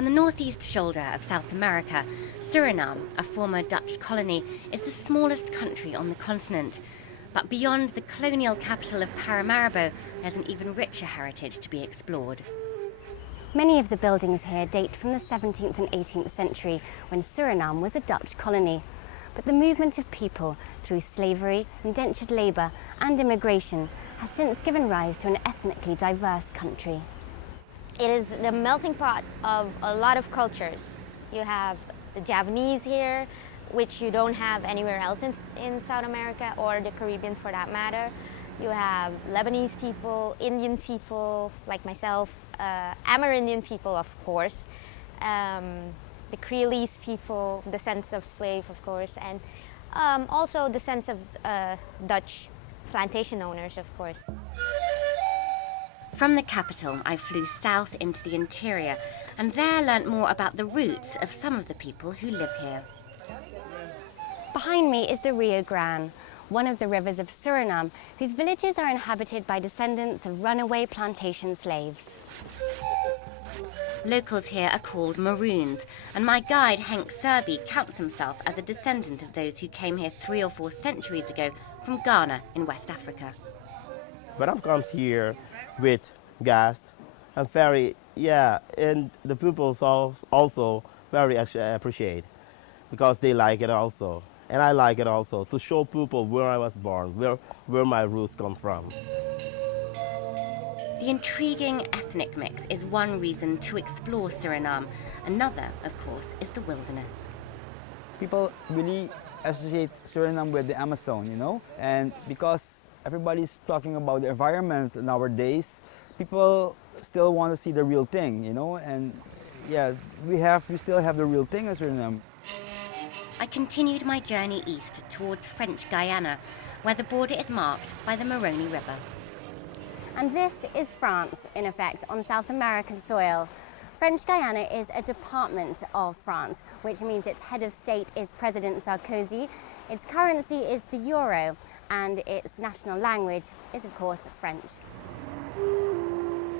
On the northeast shoulder of South America, Suriname, a former Dutch colony, is the smallest country on the continent. But beyond the colonial capital of Paramaribo, there's an even richer heritage to be explored. Many of the buildings here date from the 17th and 18th century, when Suriname was a Dutch colony. But the movement of people through slavery, indentured labour and immigration has since given rise to an ethnically diverse country. It is the melting pot of a lot of cultures. You have the Javanese here, which you don't have anywhere else in South America or the Caribbean for that matter. You have Lebanese people, Indian people like myself, Amerindian people of course, the Creolese people, the sense of slave of course, and also the sense of Dutch plantation owners of course. From the capital, I flew south into the interior and there learnt more about the roots of some of the people who live here. Behind me is the Rio Grande, one of the rivers of Suriname, whose villages are inhabited by descendants of runaway plantation slaves. Locals here are called Maroons, and my guide Henk Serby counts himself as a descendant of those who came here 3 or 4 centuries ago from Ghana in West Africa. When I come here with guests, I'm very, and the people also very appreciate, because they like it also. And I like it also, to show people where I was born, where my roots come from. The intriguing ethnic mix is one reason to explore Suriname. Another, of course, is the wilderness. People really associate Suriname with the Amazon, you know? And because everybody's talking about the environment nowadays, people still want to see the real thing, you know? And yeah, we still have the real thing in Suriname. I continued my journey east towards French Guiana, where the border is marked by the Maroni River. And this is France, in effect, on South American soil. French Guiana is a department of France, which means its head of state is President Sarkozy, its currency is the euro, and its national language is, of course, French.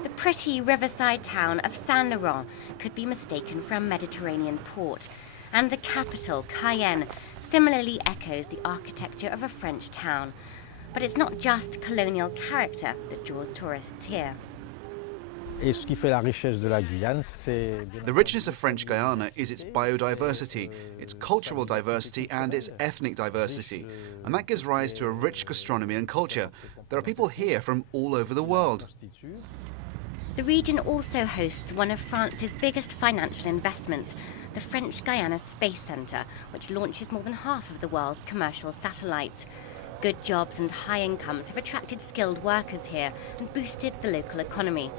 The pretty riverside town of Saint-Laurent could be mistaken for a Mediterranean port, and the capital, Cayenne, similarly echoes the architecture of a French town. But it's not just colonial character that draws tourists here. The richness of French Guiana is its biodiversity, its cultural diversity and its ethnic diversity, and that gives rise to a rich gastronomy and culture. There are people here from all over the world. The region also hosts one of France's biggest financial investments, the French Guiana Space Centre, which launches more than half of the world's commercial satellites. Good jobs and high incomes have attracted skilled workers here and boosted the local economy.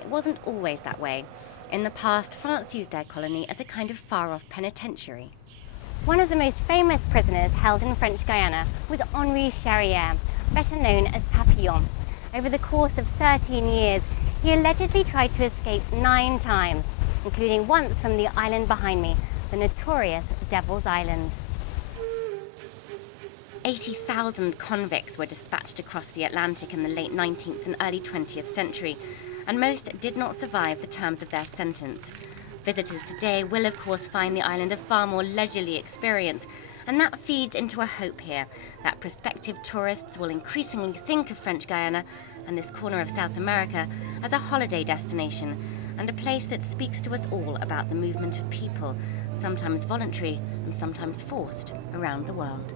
It wasn't always that way. In the past, France used their colony as a kind of far-off penitentiary. One of the most famous prisoners held in French Guiana was Henri Charrière, better known as Papillon. Over the course of 13 years, he allegedly tried to escape 9 times, including once from the island behind me, the notorious Devil's Island. 80,000 convicts were dispatched across the Atlantic in the late 19th and early 20th century, and most did not survive the terms of their sentence. Visitors today will of course find the island a far more leisurely experience, and that feeds into a hope here that prospective tourists will increasingly think of French Guiana and this corner of South America as a holiday destination and a place that speaks to us all about the movement of people, sometimes voluntary and sometimes forced, around the world.